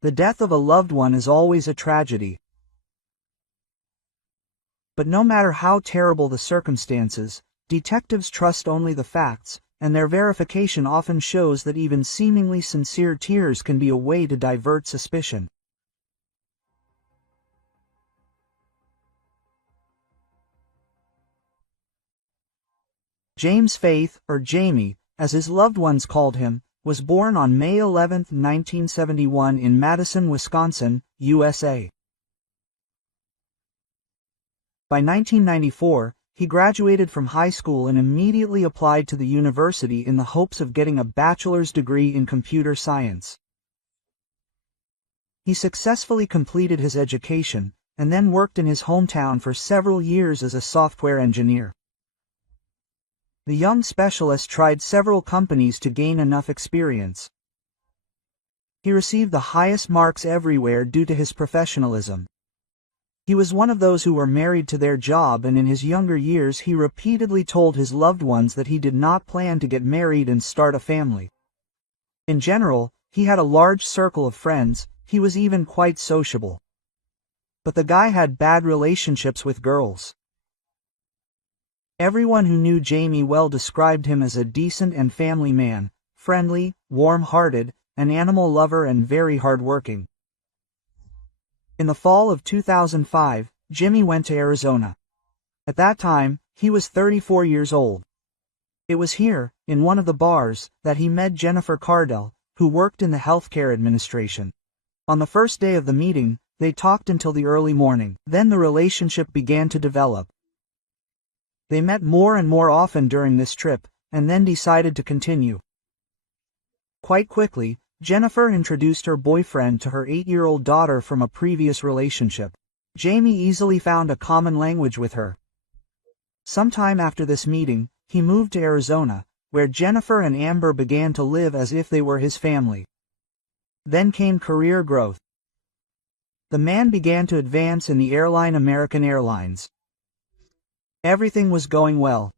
The death of a loved one is always a tragedy. But no matter how terrible the circumstances, detectives trust only the facts, and their verification often shows that even seemingly sincere tears can be a way to divert suspicion. James Feight, or Jamie, as his loved ones called him, was born on May 11, 1971 in Madison, Wisconsin, USA. By 1994, he graduated from high school and immediately applied to the university in the hopes of getting a bachelor's degree in computer science. He successfully completed his education, and then worked in his hometown for several years as a software engineer. The young specialist tried several companies to gain enough experience. He received the highest marks everywhere due to his professionalism. He was one of those who were married to their job, and in his younger years he repeatedly told his loved ones that he did not plan to get married and start a family. In general, he had a large circle of friends, he was even quite sociable. But the guy had bad relationships with girls. Everyone who knew Jamie well described him as a decent and family man, friendly, warm-hearted, an animal lover and very hard-working. In the fall of 2005, Jimmy went to Arizona. At that time, he was 34 years old. It was here, in one of the bars, that he met Jennifer Cardell, who worked in the healthcare administration. On the first day of the meeting, they talked until the early morning. Then the relationship began to develop. They met more and more often during this trip, and then decided to continue. Quite quickly, Jennifer introduced her boyfriend to her 8-year-old daughter from a previous relationship. Jamie easily found a common language with her. Sometime after this meeting, he moved to Arizona, where Jennifer and Amber began to live as if they were his family. Then came career growth. The man began to advance in the airline American Airlines. Everything was going well.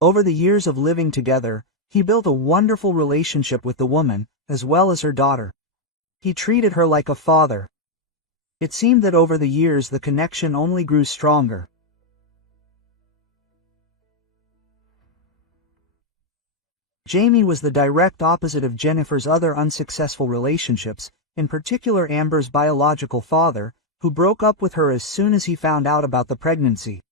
Over the years of living together, he built a wonderful relationship with the woman, as well as her daughter. He treated her like a father. It seemed that over the years the connection only grew stronger. Jamie was the direct opposite of Jennifer's other unsuccessful relationships, in particular Amber's biological father, who broke up with her as soon as he found out about the pregnancy.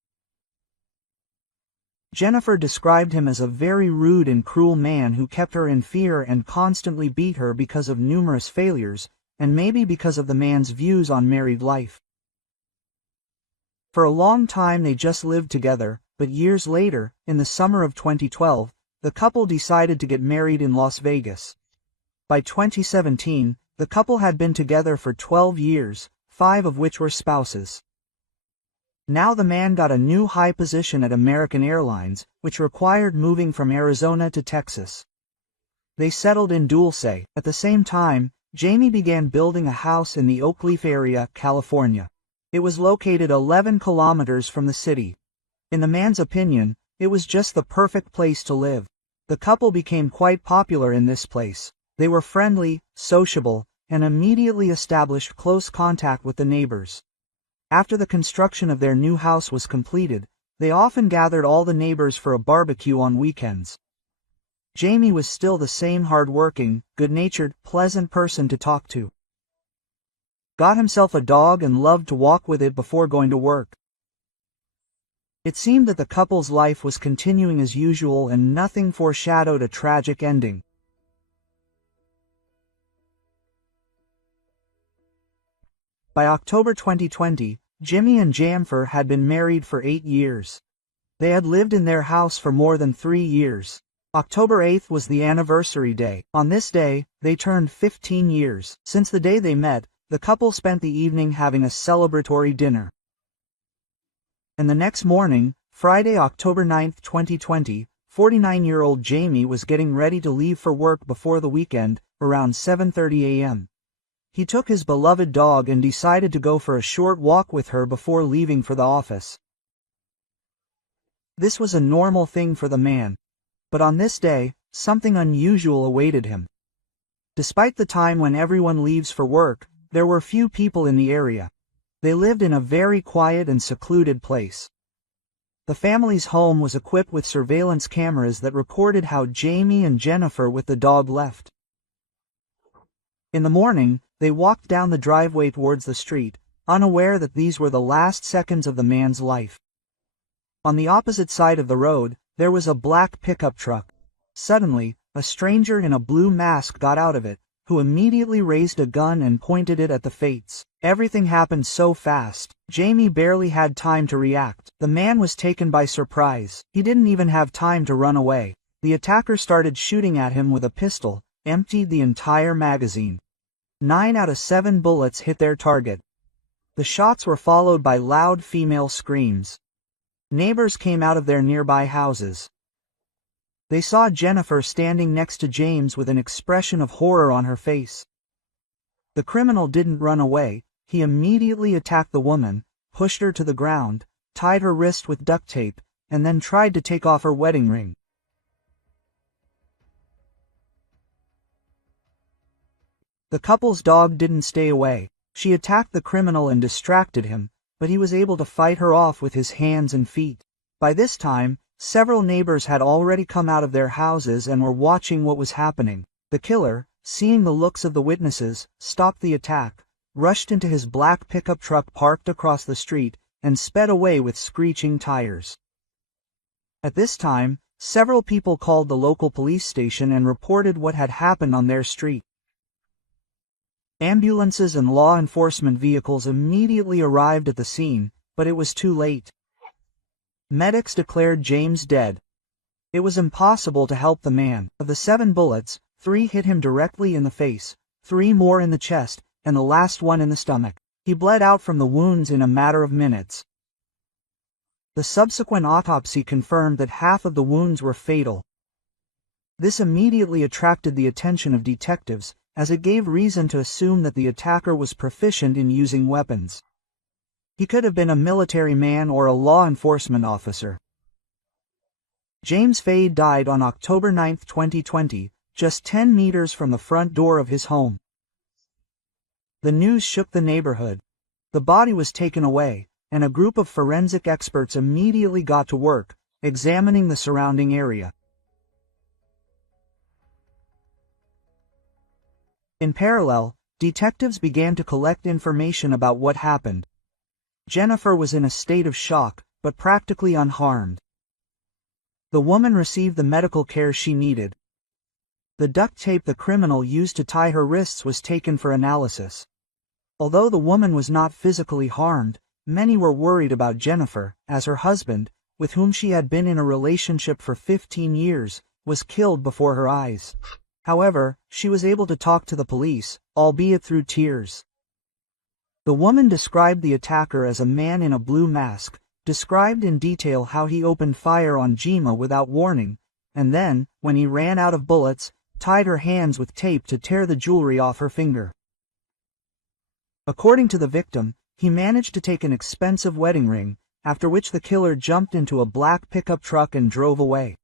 Jennifer described him as a very rude and cruel man who kept her in fear and constantly beat her because of numerous failures, and maybe because of the man's views on married life. For a long time they just lived together, but years later, in the summer of 2012, the couple decided to get married in Las Vegas. By 2017, the couple had been together for 12 years, 5 of which were spouses. Now the man got a new high position at American Airlines, which required moving from Arizona to Texas. They settled in Dulce. At the same time, Jamie began building a house in the Oakleaf area, California. It was located 11 kilometers from the city. In the man's opinion, it was just the perfect place to live. The couple became quite popular in this place. They were friendly, sociable, and immediately established close contact with the neighbors. After the construction of their new house was completed, they often gathered all the neighbors for a barbecue on weekends. Jamie was still the same hard-working, good-natured, pleasant person to talk to. Got himself a dog and loved to walk with it before going to work. It seemed that the couple's life was continuing as usual and nothing foreshadowed a tragic ending. By October 2020, Jimmy and Jennifer had been married for 8 years. They had lived in their house for more than 3 years. October 8th was the anniversary day. On this day, they turned 15 years. Since the day they met, the couple spent the evening having a celebratory dinner. And the next morning, Friday, October 9th, 2020, 49-year-old Jamie was getting ready to leave for work before the weekend, around 7:30 a.m. He took his beloved dog and decided to go for a short walk with her before leaving for the office. This was a normal thing for the man. But on this day, something unusual awaited him. Despite the time when everyone leaves for work, There were few people in the area. They lived in a very quiet and secluded place. The family's home was equipped with surveillance cameras that recorded how Jamie and Jennifer with the dog left. In the morning, they walked down the driveway towards the street, unaware that these were the last seconds of the man's life. On the opposite side of the road, there was a black pickup truck. Suddenly, a stranger in a blue mask got out of it, who immediately raised a gun and pointed it at the Fates. Everything happened so fast, Jamie barely had time to react. The man was taken by surprise. He didn't even have time to run away. The attacker started shooting at him with a pistol, emptied the entire magazine. 9 out of 7 bullets hit their target. The shots were followed by loud female screams. Neighbors came out of their nearby houses. They saw Jennifer standing next to James with an expression of horror on her face. The criminal didn't run away. He immediately attacked the woman, pushed her to the ground, tied her wrist with duct tape, and then tried to take off her wedding ring. The couple's dog didn't stay away. She attacked the criminal and distracted him, but he was able to fight her off with his hands and feet. By this time, several neighbors had already come out of their houses and were watching what was happening. The killer, seeing the looks of the witnesses, stopped the attack, rushed into his black pickup truck parked across the street, and sped away with screeching tires. At this time, several people called the local police station and reported what had happened on their street. Ambulances and law enforcement vehicles immediately arrived at the scene, but it was too late. Medics declared James dead. It was impossible to help the man. Of the 7 bullets, 3 hit him directly in the face, 3 more in the chest, and the last one in the stomach. He bled out from the wounds in a matter of minutes. The subsequent autopsy confirmed that half of the wounds were fatal. This immediately attracted the attention of detectives, as it gave reason to assume that the attacker was proficient in using weapons. He could have been a military man or a law enforcement officer. James Fade died on October 9, 2020, just 10 meters from the front door of his home. The news shook the neighborhood. The body was taken away, and a group of forensic experts immediately got to work, examining the surrounding area. In parallel, detectives began to collect information about what happened. Jennifer was in a state of shock, but practically unharmed. The woman received the medical care she needed. The duct tape the criminal used to tie her wrists was taken for analysis. Although the woman was not physically harmed, many were worried about Jennifer, as her husband, with whom she had been in a relationship for 15 years, was killed before her eyes. However, she was able to talk to the police, albeit through tears. The woman described the attacker as a man in a blue mask, described in detail how he opened fire on Jima without warning, and then, when he ran out of bullets, tied her hands with tape to tear the jewelry off her finger. According to the victim, he managed to take an expensive wedding ring, after which the killer jumped into a black pickup truck and drove away.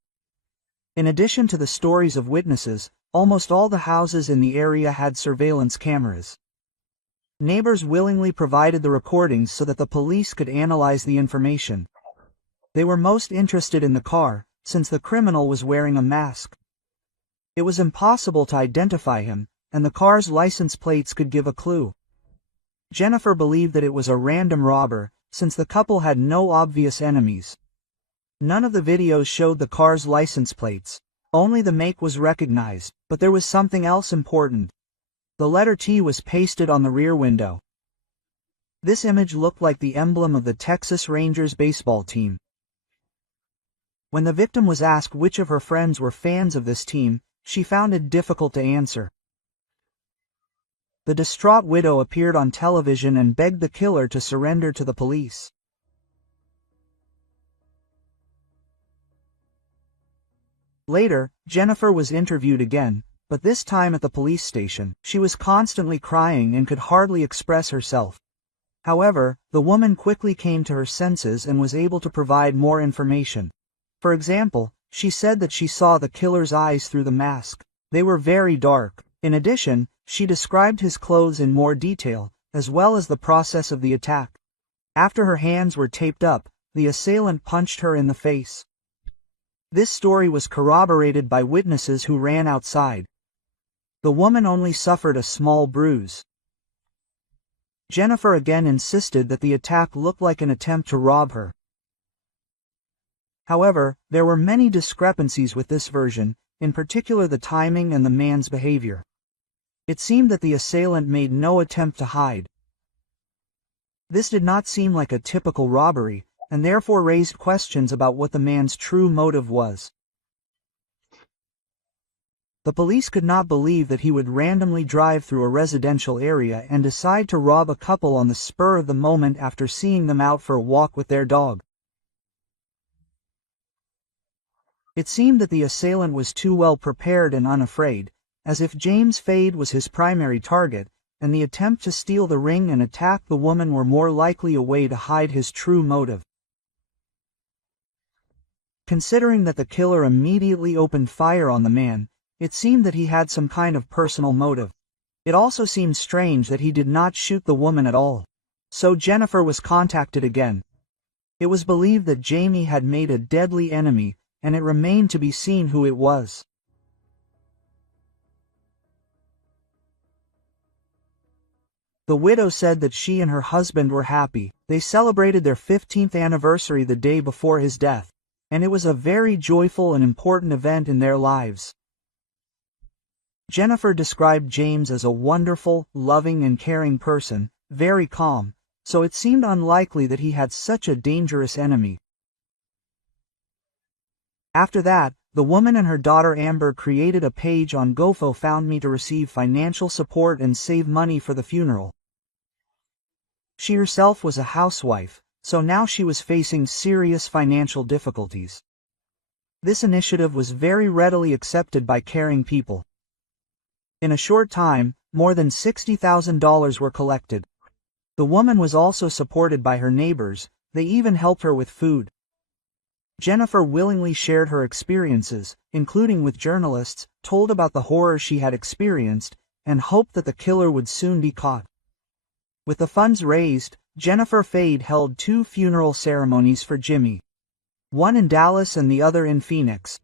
In addition to the stories of witnesses, almost all the houses in the area had surveillance cameras. Neighbors willingly provided the recordings so that the police could analyze the information. They were most interested in the car, since the criminal was wearing a mask. It was impossible to identify him, and the car's license plates could give a clue. Jennifer believed that it was a random robber, since the couple had no obvious enemies. None of the videos showed the car's license plates. Only the make was recognized, but there was something else important. The letter T was pasted on the rear window. This image looked like the emblem of the Texas Rangers baseball team. When the victim was asked which of her friends were fans of this team, she found it difficult to answer. The distraught widow appeared on television and begged the killer to surrender to the police. Later, Jennifer was interviewed again, but this time at the police station. She was constantly crying and could hardly express herself. However, the woman quickly came to her senses and was able to provide more information. For example, she said that she saw the killer's eyes through the mask. They were very dark. In addition, she described his clothes in more detail, as well as the process of the attack. After her hands were taped up, the assailant punched her in the face. This story was corroborated by witnesses who ran outside. The woman only suffered a small bruise. Jennifer again insisted that the attack looked like an attempt to rob her. However, there were many discrepancies with this version, in particular the timing and the man's behavior. It seemed that the assailant made no attempt to hide. This did not seem like a typical robbery, and therefore raised questions about what the man's true motive was. The police could not believe that he would randomly drive through a residential area and decide to rob a couple on the spur of the moment after seeing them out for a walk with their dog. It seemed that the assailant was too well prepared and unafraid, as if James Fade was his primary target, and the attempt to steal the ring and attack the woman were more likely a way to hide his true motive. Considering that the killer immediately opened fire on the man, it seemed that he had some kind of personal motive. It also seemed strange that he did not shoot the woman at all. So Jennifer was contacted again. It was believed that Jamie had made a deadly enemy, and it remained to be seen who it was. The widow said that she and her husband were happy. They celebrated their 15th anniversary the day before his death, and it was a very joyful and important event in their lives. Jennifer described James as a wonderful, loving and caring person, very calm, so it seemed unlikely that he had such a dangerous enemy. After that, the woman and her daughter Amber created a page on GoFundMe to receive financial support and save money for the funeral. She herself was a housewife, so now she was facing serious financial difficulties. This initiative was very readily accepted by caring people. In a short time, more than $60,000 were collected. The woman was also supported by her neighbors. They even helped her with food. Jennifer willingly shared her experiences, including with journalists, told about the horror she had experienced, and hoped that the killer would soon be caught. With the funds raised, Jennifer Fade held 2 funeral ceremonies for Jimmy. One in Dallas and the other in Phoenix.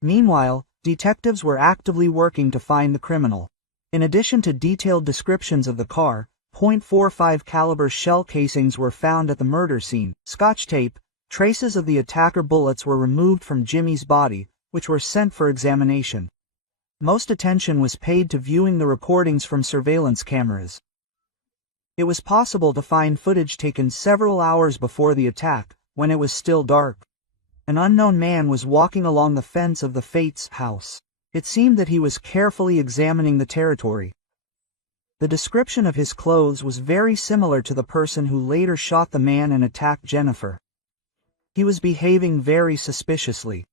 Meanwhile, detectives were actively working to find the criminal. In addition to detailed descriptions of the car, .45 caliber shell casings were found at the murder scene. Scotch tape, traces of the attacker bullets were removed from Jimmy's body, which were sent for examination. Most attention was paid to viewing the recordings from surveillance cameras. It was possible to find footage taken several hours before the attack, when it was still dark. An unknown man was walking along the fence of the Fate's house. It seemed that he was carefully examining the territory. The description of his clothes was very similar to the person who later shot the man and attacked Jennifer. He was behaving very suspiciously.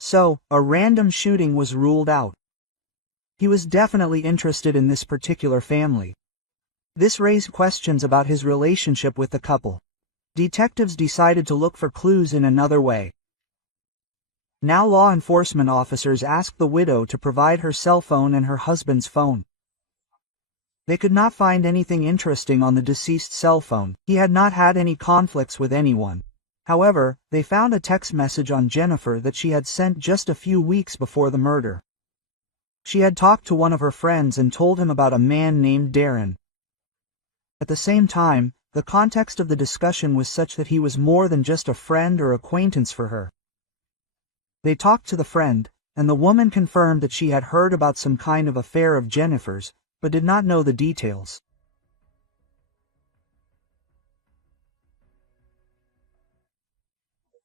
So, a random shooting was ruled out. He was definitely interested in this particular family. This raised questions about his relationship with the couple. Detectives decided to look for clues in another way. Now law enforcement officers asked the widow to provide her cell phone and her husband's phone. They could not find anything interesting on the deceased's cell phone. He had not had any conflicts with anyone. However, they found a text message on Jennifer that she had sent just a few weeks before the murder. She had talked to one of her friends and told him about a man named Darren. At the same time, the context of the discussion was such that he was more than just a friend or acquaintance for her. They talked to the friend, and the woman confirmed that she had heard about some kind of affair of Jennifer's, but did not know the details.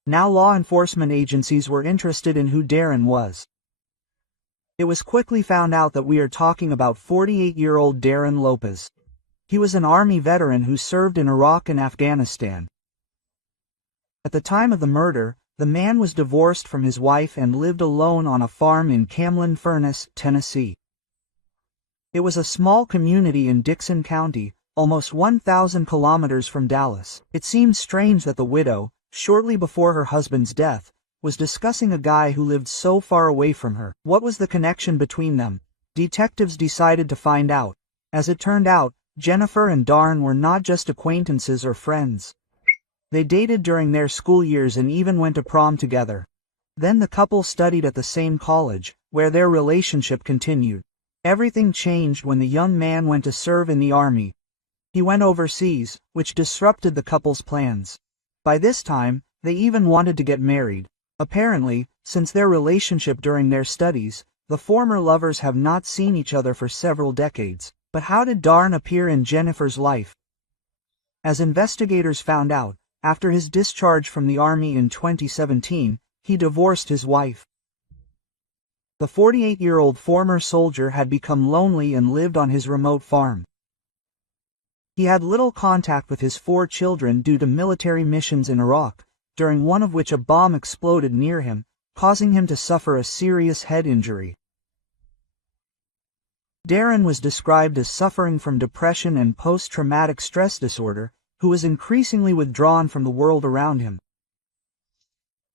Now law enforcement agencies were interested in who Darren was. It was quickly found out that we are talking about 48-year-old Darren Lopez. He was an Army veteran who served in Iraq and Afghanistan. At the time of the murder, the man was divorced from his wife and lived alone on a farm in Camlin Furnace, Tennessee. It was a small community in Dixon County, almost 1,000 kilometers from Dallas. It seemed strange that the widow, shortly before her husband's death, was discussing a guy who lived so far away from her. What was the connection between them? Detectives decided to find out. As it turned out, Jennifer and Darren were not just acquaintances or friends. They dated during their school years and even went to prom together. Then the couple studied at the same college, where their relationship continued. Everything changed when the young man went to serve in the army. He went overseas, which disrupted the couple's plans. By this time, they even wanted to get married. Apparently, since their relationship during their studies, the former lovers have not seen each other for several decades. But how did Darren appear in Jennifer's life? As investigators found out, after his discharge from the army in 2017, he divorced his wife. The 48-year-old former soldier had become lonely and lived on his remote farm. He had little contact with his 4 children due to military missions in Iraq, during one of which a bomb exploded near him, causing him to suffer a serious head injury. Darren was described as suffering from depression and post-traumatic stress disorder, who was increasingly withdrawn from the world around him.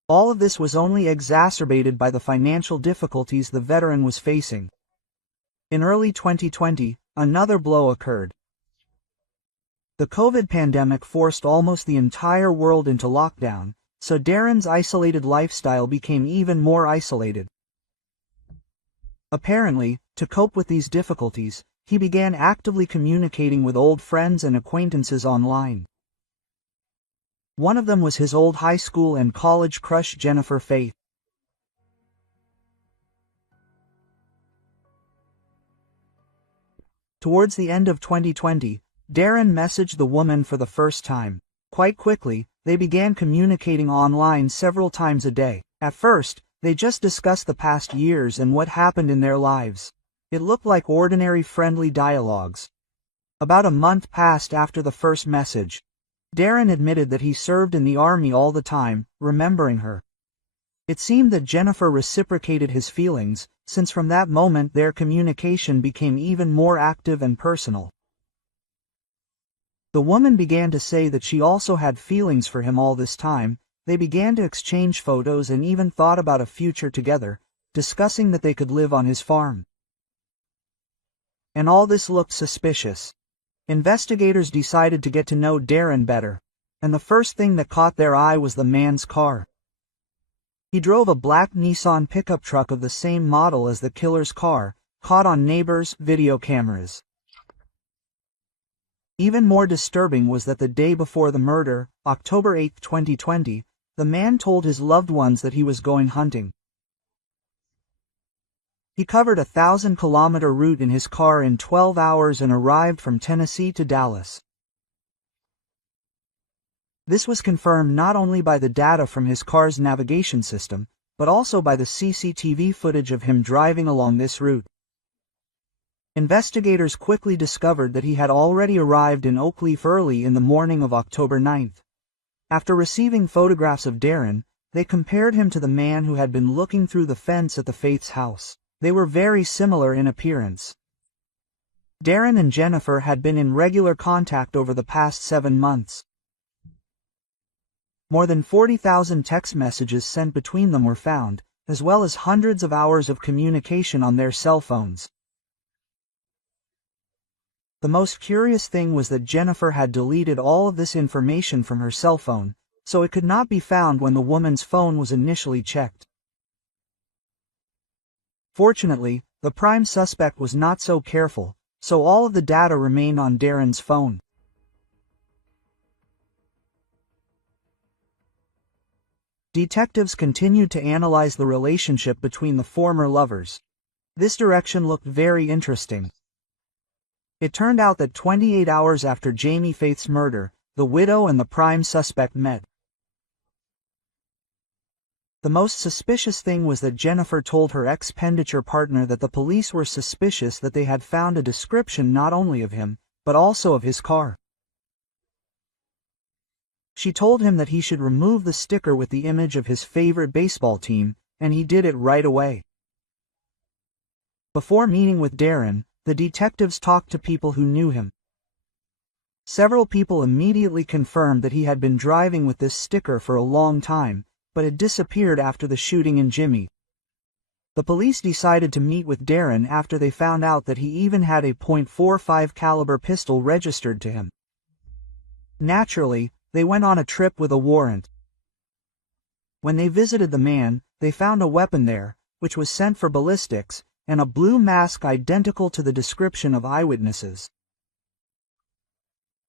All of this was only exacerbated by the financial difficulties the veteran was facing. In early 2020, another blow occurred. The COVID pandemic forced almost the entire world into lockdown, so Darren's isolated lifestyle became even more isolated. Apparently, to cope with these difficulties, he began actively communicating with old friends and acquaintances online. One of them was his old high school and college crush Jennifer Feitt. Towards the end of 2020, Darren messaged the woman for the first time. Quite quickly, they began communicating online several times a day. At first, they just discussed the past years and what happened in their lives. It looked like ordinary friendly dialogues. About a month passed after the first message. Darren admitted that he served in the army all the time, remembering her. It seemed that Jennifer reciprocated his feelings, since from that moment their communication became even more active and personal. The woman began to say that she also had feelings for him all this time. They began to exchange photos and even thought about a future together, discussing that they could live on his farm. And all this looked suspicious. Investigators decided to get to know Darren better, and the first thing that caught their eye was the man's car. He drove a black Nissan pickup truck of the same model as the killer's car, caught on neighbors' video cameras. Even more disturbing was that the day before the murder, October 8, 2020, the man told his loved ones that he was going hunting. He covered a 1,000-kilometer route in his car in 12 hours and arrived from Tennessee to Dallas. This was confirmed not only by the data from his car's navigation system, but also by the CCTV footage of him driving along this route. Investigators quickly discovered that he had already arrived in Oakleaf early in the morning of October 9. After receiving photographs of Darren, they compared him to the man who had been looking through the fence at the Faith's house. They were very similar in appearance. Darren and Jennifer had been in regular contact over the past 7 months. More than 40,000 text messages sent between them were found, as well as hundreds of hours of communication on their cell phones. The most curious thing was that Jennifer had deleted all of this information from her cell phone, so it could not be found when the woman's phone was initially checked. Fortunately, the prime suspect was not so careful, so all of the data remained on Darren's phone. Detectives continued to analyze the relationship between the former lovers. This direction looked very interesting. It turned out that 28 hours after Jamie Faith's murder, the widow and the prime suspect met. The most suspicious thing was that Jennifer told her ex-penditure partner that the police were suspicious that they had found a description not only of him, but also of his car. She told him that he should remove the sticker with the image of his favorite baseball team, and he did it right away. Before meeting with Darren, the detectives talked to people who knew him. Several people immediately confirmed that he had been driving with this sticker for a long time, but it disappeared after the shooting in Jimmy. The police decided to meet with Darren after they found out that he even had a .45 caliber pistol registered to him. Naturally, they went on a trip with a warrant. When they visited the man, they found a weapon there, which was sent for ballistics, and a blue mask identical to the description of eyewitnesses.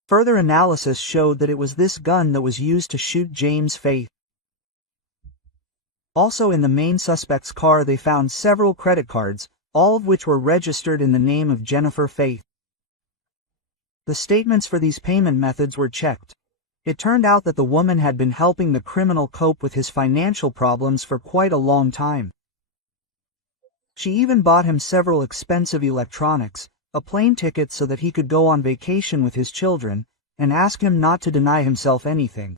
Further analysis showed that it was this gun that was used to shoot James Fate. Also in the main suspect's car they found several credit cards, all of which were registered in the name of Jennifer Fate. The statements for these payment methods were checked. It turned out that the woman had been helping the criminal cope with his financial problems for quite a long time. She even bought him several expensive electronics, a plane ticket so that he could go on vacation with his children, and asked him not to deny himself anything.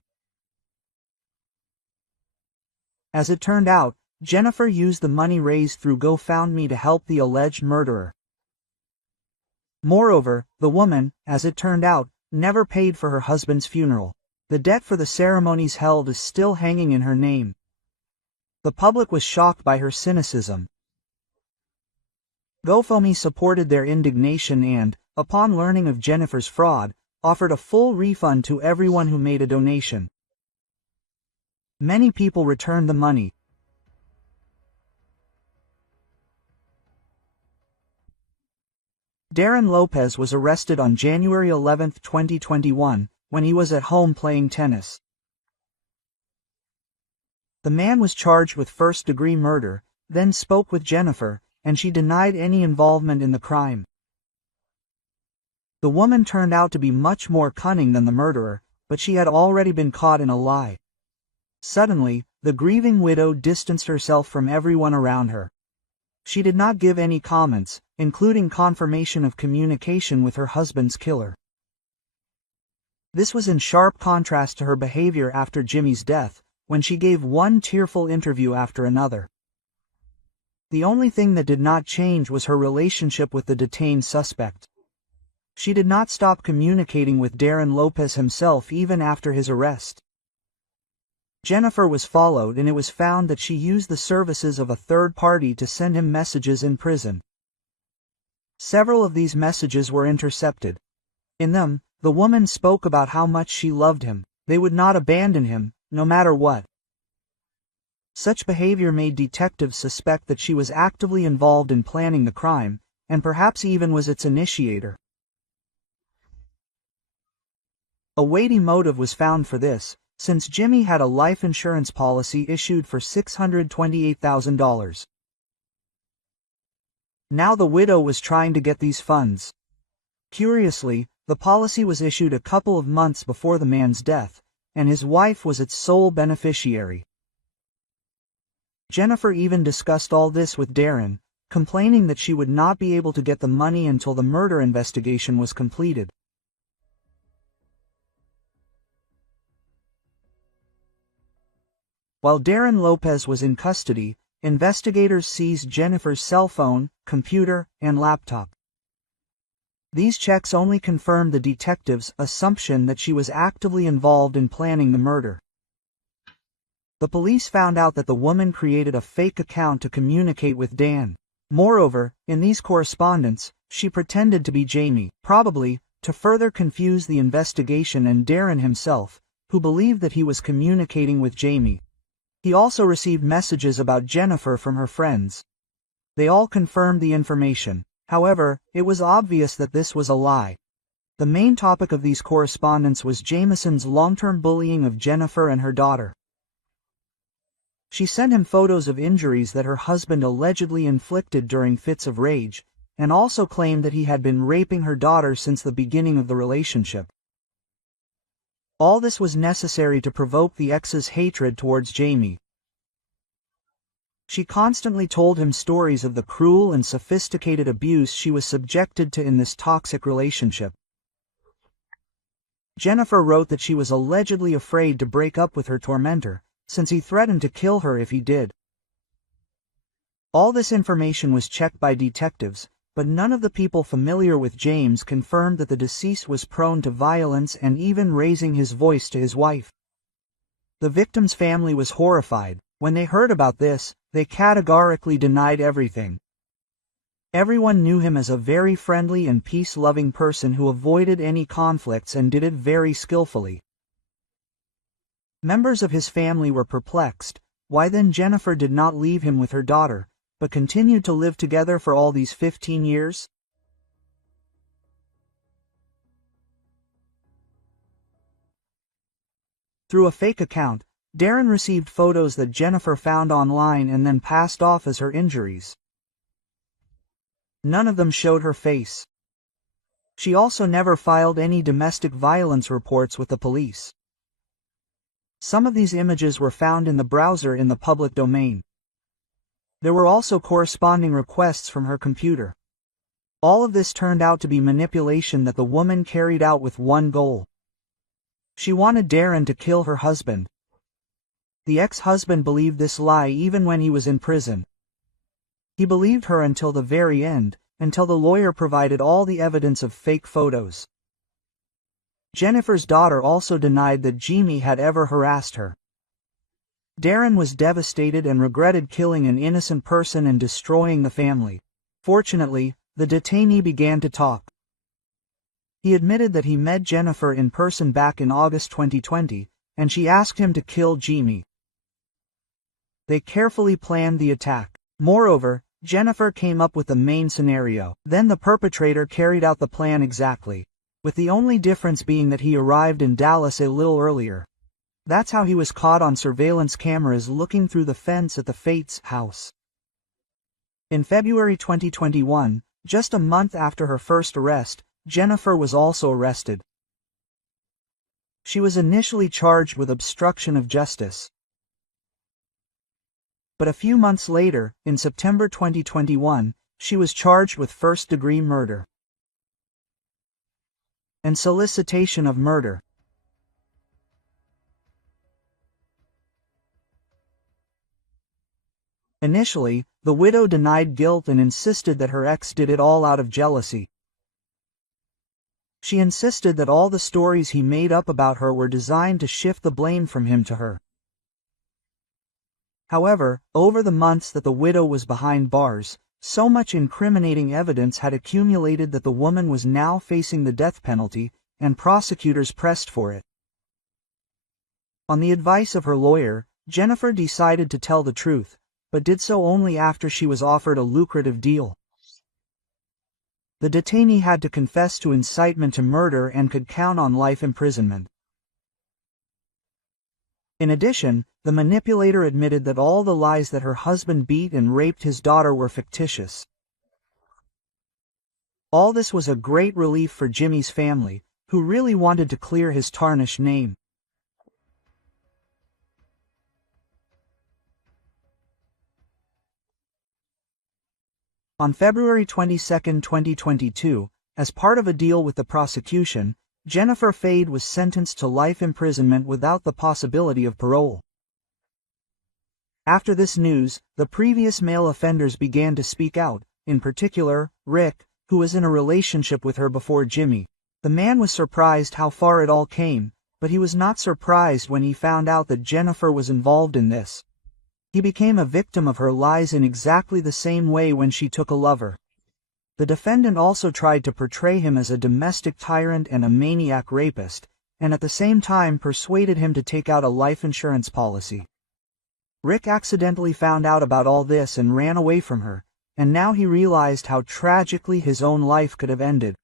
As it turned out, Jennifer used the money raised through GoFundMe to help the alleged murderer. Moreover, the woman, as it turned out, never paid for her husband's funeral. The debt for the ceremonies held is still hanging in her name. The public was shocked by her cynicism. GoFundMe supported their indignation and, upon learning of Jennifer's fraud, offered a full refund to everyone who made a donation. Many people returned the money. Darren Lopez was arrested on January 11, 2021, when he was at home playing tennis. The man was charged with first-degree murder, then spoke with Jennifer, and she denied any involvement in the crime. The woman turned out to be much more cunning than the murderer, but she had already been caught in a lie. Suddenly, the grieving widow distanced herself from everyone around her. She did not give any comments, including confirmation of communication with her husband's killer. This was in sharp contrast to her behavior after Jimmy's death, when she gave one tearful interview after another. The only thing that did not change was her relationship with the detained suspect. She did not stop communicating with Darren Lopez himself even after his arrest. Jennifer was followed and it was found that she used the services of a third party to send him messages in prison. Several of these messages were intercepted. In them, the woman spoke about how much she loved him. They would not abandon him, no matter what. Such behavior made detectives suspect that she was actively involved in planning the crime, and perhaps even was its initiator. A weighty motive was found for this, since Jimmy had a life insurance policy issued for $628,000. Now the widow was trying to get these funds. Curiously, the policy was issued a couple of months before the man's death, and his wife was its sole beneficiary. Jennifer even discussed all this with Darren, complaining that she would not be able to get the money until the murder investigation was completed. While Darren Lopez was in custody, investigators seized Jennifer's cell phone, computer, and laptop. These checks only confirmed the detectives' assumption that she was actively involved in planning the murder. The police found out that the woman created a fake account to communicate with Dan. Moreover, in these correspondence, she pretended to be Jamie, probably to further confuse the investigation and Darren himself, who believed that he was communicating with Jamie. He also received messages about Jennifer from her friends. They all confirmed the information. However, it was obvious that this was a lie. The main topic of these correspondence was Jamison's long-term bullying of Jennifer and her daughter. She sent him photos of injuries that her husband allegedly inflicted during fits of rage, and also claimed that he had been raping her daughter since the beginning of the relationship. All this was necessary to provoke the ex's hatred towards Jamie. She constantly told him stories of the cruel and sophisticated abuse she was subjected to in this toxic relationship. Jennifer wrote that she was allegedly afraid to break up with her tormentor, since he threatened to kill her if he did. All this information was checked by detectives, but none of the people familiar with James confirmed that the deceased was prone to violence and even raising his voice to his wife. The victim's family was horrified. When they heard about this, they categorically denied everything. Everyone knew him as a very friendly and peace-loving person who avoided any conflicts and did it very skillfully. Members of his family were perplexed. Why then Jennifer did not leave him with her daughter, but continued to live together for all these 15 years? Through a fake account, Darren received photos that Jennifer found online and then passed off as her injuries. None of them showed her face. She also never filed any domestic violence reports with the police. Some of these images were found in the browser in the public domain. There were also corresponding requests from her computer. All of this turned out to be manipulation that the woman carried out with one goal. She wanted Darren to kill her husband. The ex-husband believed this lie even when he was in prison. He believed her until the very end, until the lawyer provided all the evidence of fake photos. Jennifer's daughter also denied that Jamie had ever harassed her. Darren was devastated and regretted killing an innocent person and destroying the family. Fortunately, the detainee began to talk. He admitted that he met Jennifer in person back in August 2020, and she asked him to kill Jamie. They carefully planned the attack. Moreover, Jennifer came up with the main scenario. Then the perpetrator carried out the plan exactly, with the only difference being that he arrived in Dallas a little earlier. That's how he was caught on surveillance cameras looking through the fence at the Fait's house. In February 2021, just a month after her first arrest, Jennifer was also arrested. She was initially charged with obstruction of justice. But a few months later, in September 2021, she was charged with first-degree murder and solicitation of murder. Initially, the widow denied guilt and insisted that her ex did it all out of jealousy. She insisted that all the stories he made up about her were designed to shift the blame from him to her. However, over the months that the widow was behind bars, so much incriminating evidence had accumulated that the woman was now facing the death penalty, and prosecutors pressed for it. On the advice of her lawyer, Jennifer decided to tell the truth, but did so only after she was offered a lucrative deal. The detainee had to confess to incitement to murder and could count on life imprisonment. In addition, the manipulator admitted that all the lies that her husband beat and raped his daughter were fictitious. All this was a great relief for Jimmy's family, who really wanted to clear his tarnished name. On February 22, 2022, as part of a deal with the prosecution, Jennifer Fade was sentenced to life imprisonment without the possibility of parole. After this news, the previous male offenders began to speak out, in particular, Rick, who was in a relationship with her before Jimmy. The man was surprised how far it all came, but he was not surprised when he found out that Jennifer was involved in this. He became a victim of her lies in exactly the same way when she took a lover. The defendant also tried to portray him as a domestic tyrant and a maniac rapist, and at the same time persuaded him to take out a life insurance policy. Rick accidentally found out about all this and ran away from her, and now he realized how tragically his own life could have ended.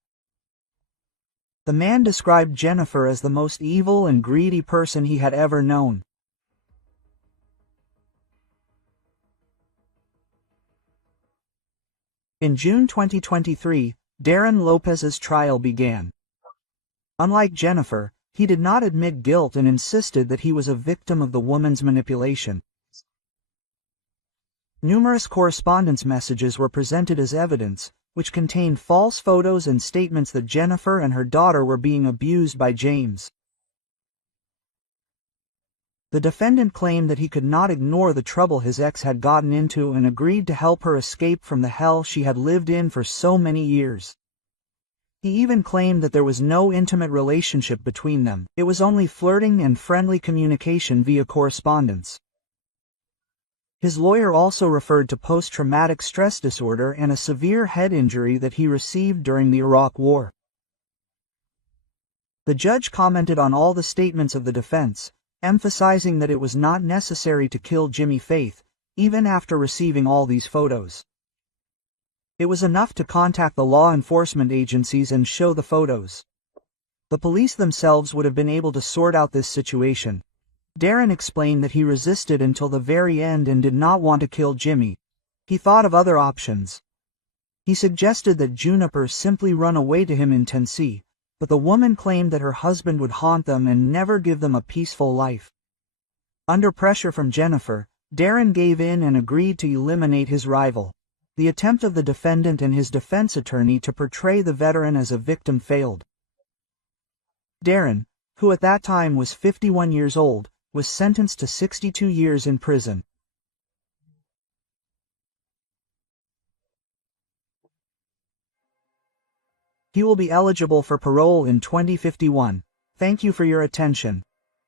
The man described Jennifer as the most evil and greedy person he had ever known. In June 2023, Darren Lopez's trial began. Unlike Jennifer, he did not admit guilt and insisted that he was a victim of the woman's manipulation. Numerous correspondence messages were presented as evidence, which contained false photos and statements that Jennifer and her daughter were being abused by James. The defendant claimed that he could not ignore the trouble his ex had gotten into and agreed to help her escape from the hell she had lived in for so many years. He even claimed that there was no intimate relationship between them. It was only flirting and friendly communication via correspondence. His lawyer also referred to post-traumatic stress disorder and a severe head injury that he received during the Iraq War. The judge commented on all the statements of the defense, emphasizing that it was not necessary to kill Jimmy Faith, even after receiving all these photos. It was enough to contact the law enforcement agencies and show the photos. The police themselves would have been able to sort out this situation. Darren explained that he resisted until the very end and did not want to kill Jimmy. He thought of other options. He suggested that Juniper simply run away to him in Tennessee, but the woman claimed that her husband would haunt them and never give them a peaceful life. Under pressure from Jennifer, Darren gave in and agreed to eliminate his rival. The attempt of the defendant and his defense attorney to portray the veteran as a victim failed. Darren, who at that time was 51 years old, was sentenced to 62 years in prison. He will be eligible for parole in 2051. Thank you for your attention.